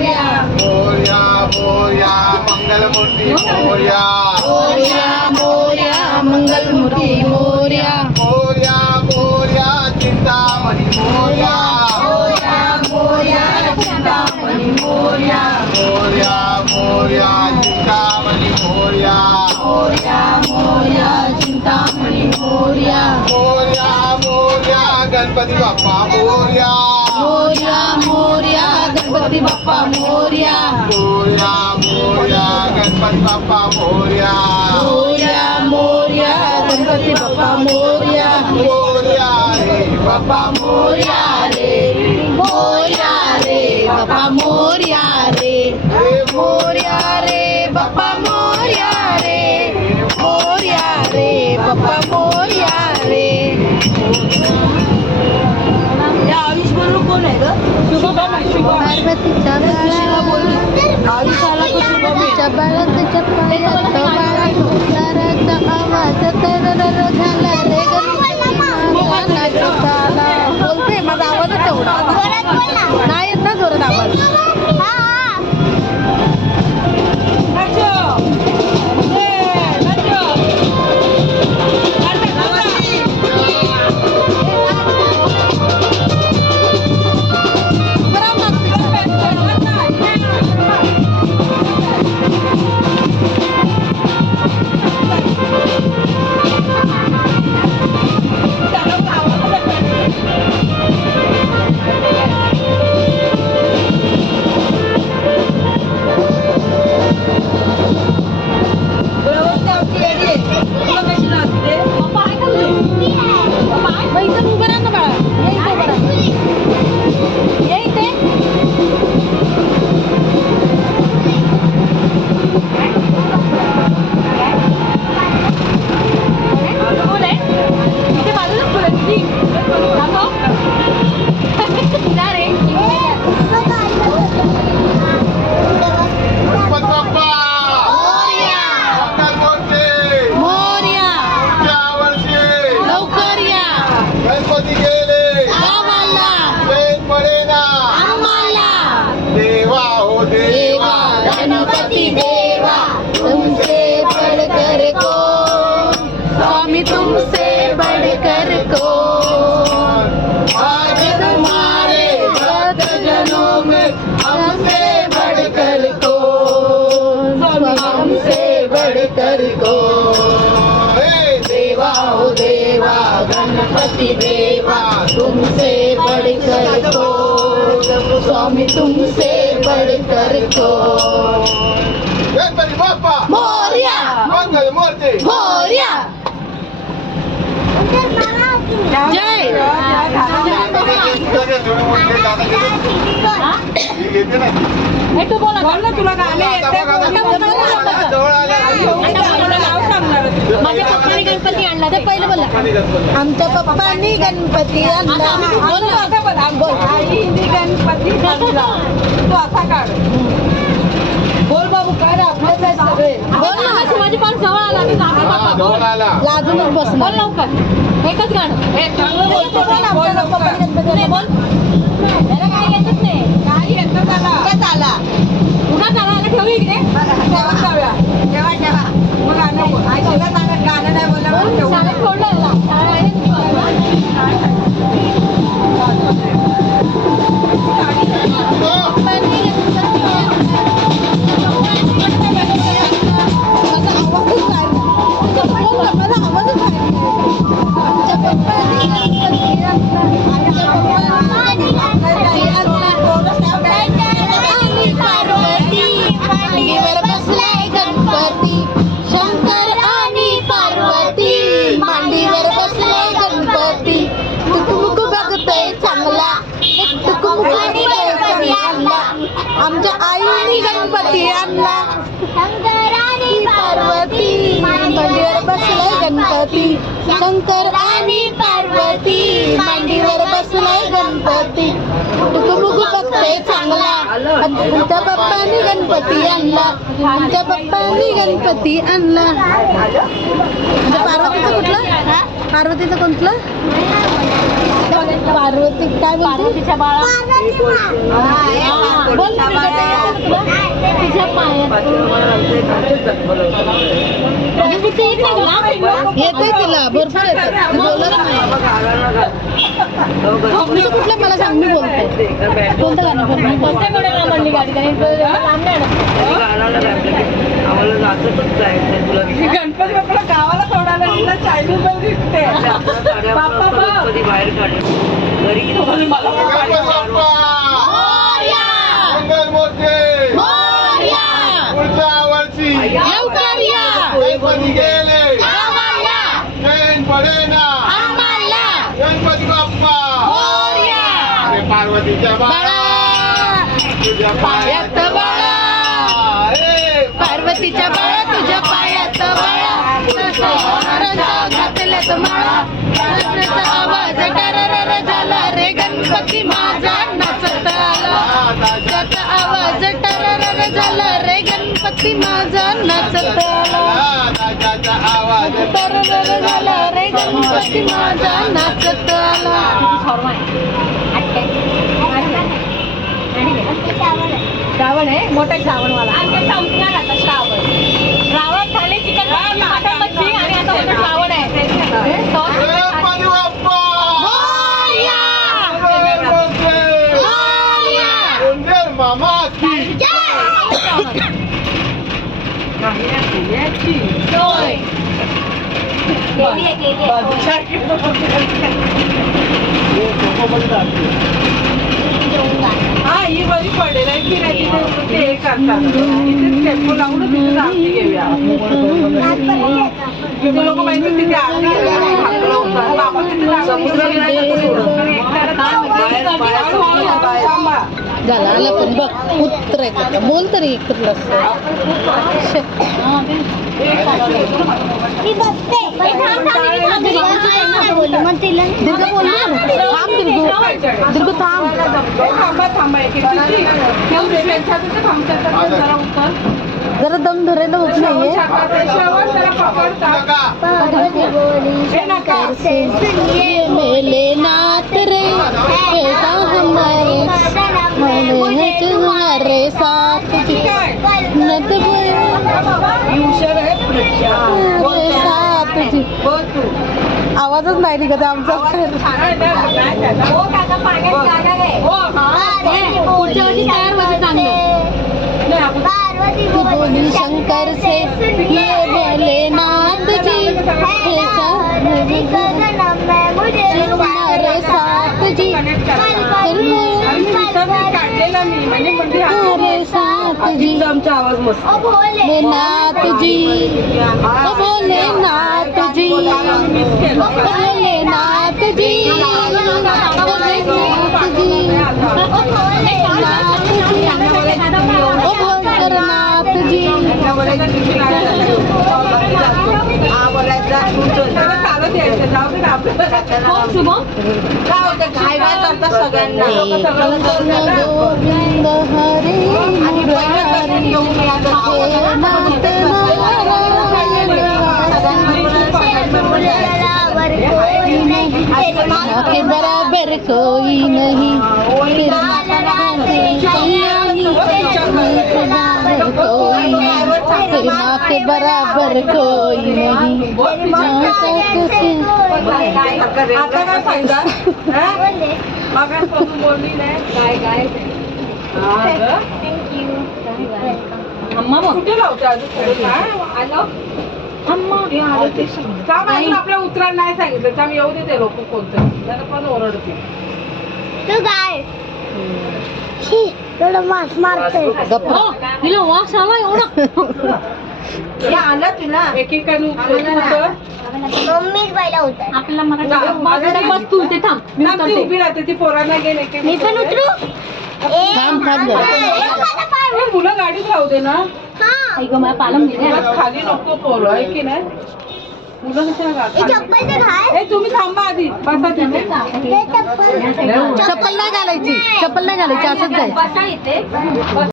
मोरया मोरया मोरया मंगलमूर्ती मोरया मोरया मोरया मंगलमूर्ती मोरया मोरया मोरया चिंतामणी मोरया मोरया मोरया चिंतामणी मोरया मोरया मोरया चिंतामणी मोरया मोरया मोरया चिंतामणी मोरया मोरया मोरया गणपती बाप्पा मोरया मोरया मोरया गणपती बाप्पा मोरया मोरया मोरया गणपती बाप्पा मोरया मोरया मोरया गणपती बाप्पा मोरया मोरया रे बाप्पा मोरया रे मोरया रे बाप्पा मोरया रे मोरया रे बाप्पा मोरया रे मोरया रे बाप्पा मोरया रे आयुष बोलू कोण आहे ग पार्वतीच्या आयुषाला पार्वतीच्या बाळाच्या पायात बाळाचा आवाज तरर झाला रे गणपतीला बोलते माझा आवाजच तेवढा नाही येत ना जोरात आवाज तुमसे बढ़कर कौन आज तुम्हारे भक्त जनों में हमसे बढ़कर कौन हमसे बढ़कर कौन देवा हो देवा गणपति देवा तुमसे बढ़कर कौन स्वामी तुमसे बढ़कर कौन गणपती बाप्पा मोरया मंगलमूर्ती मोरया जय तू बोला बोल ना तुला गाणे येते माझ्या पप्पानी गणपती आणला ते पहिलं बोला आमच्या पप्पानी गणपती आणला बोल आईनी गणपती आणला तू असा काढ बोल बाबू काय आपल्याच आहे सगळे बोल ना शिवाजी पार्क जवळ आला लाजूनच बस बोल लवकर एकच गाणं बोल त्याला काय येतच नाही काय येतं त्याला आला उगाच आला ठेवू इकडे ठेवा ठेवा मग गाणं बोल गाणं नाही बोललं शाळेत सोडलं आमच्या आईने गणपती आणला शंकर आणि पार्वती मांडीवर बसलाय गणपती शंकर आणि पार्वती मांडीवर बसलाय गणपती टुकुमुकू बघते चांगला आमच्या पप्पानी गणपती आणला आमच्या पप्पानी गणपती आणला पार्वतीचं कुठलं पार्वतीचं कोणतं पार्वती काय पार्वतीच्या बाळा बोल येते तिला भरपूर येतं बोलत नाही तुझं कुठलं मला सांग मी बोलते कोणतं गाणं म्हणली गाडी गणपती बाप्पाला गावाला सोडायला तिला चायनीज दिसते बाहेर काढलं घरी गणपती बाप्पा मंगलमूर्ती पुढच्या वर्षी गणपती गेले चैन पडेना गणपती बाप्पा अरे पार्वतीच्या बाळा तुझ्या पायात बाळा पार्वतीच्या बाळा तुझ्या पायात बाळा घातल्यात माळा आवाज टरर झाला रे गणपती माझा नाचत आला त्याचा आवाज टरर झाला रे गणपती माझा नाचत आला आवाज टरर झाला रे गणपती माझा नाचत आला श्रावण आहे मोठा श्रावणवाला श्रावण खाली चिकन मच्छी आणि आता मोठं श्रावण आहे गणपती बाप्पा उंदीर मामा की हा ही बरी पडेल आहे की नाही तिथे ते हे करतात तिथे टेम्पो लावून तिथे आरती घेऊया तिथे लोक माहिती तिथे आरती घेऊया आपण झाला आला पण बघ उत्तर आहे बोल तरी एकत्र जरा दम धरायला होत नाहीये मेले नाथ रे बेटा हमारे साथ नद आवाजच नाही निघत आमचा बोली शंकर से ये भोलेनाथ जी हमारे साथ जी हमारे साथ जी आमचा आवाज मस्त भोलेनाथ जी भोलेनाथ जी भोलेनाथ जी भोलेनाथ जी गोविंद हरे के बराबर कोई नहीं कोई माँ के बराबर कोई नहीं आता काय फायदा बोलली नाही काय कुठे लावते अजून आलो आपल्या उतरायला नाही सांगितलं तर आम्ही येऊ देते लोक कोणतं त्याला पण ओरडते मास मारते तिला वास आला एवढा आलं तुला एकेकाने मम्मीच पहिला होता आपल्याला मराठी बस तू ते थांब उभी राहते ती पोरांना गेले मी पण उतरू मुलं गाडीत राहू दे ना मला पालम खाली नको पोरं आहे की नाही मुलं कशा तुम्ही थांबा आधी बसा तिथे चप्पल नाही घालायची असंच जायचं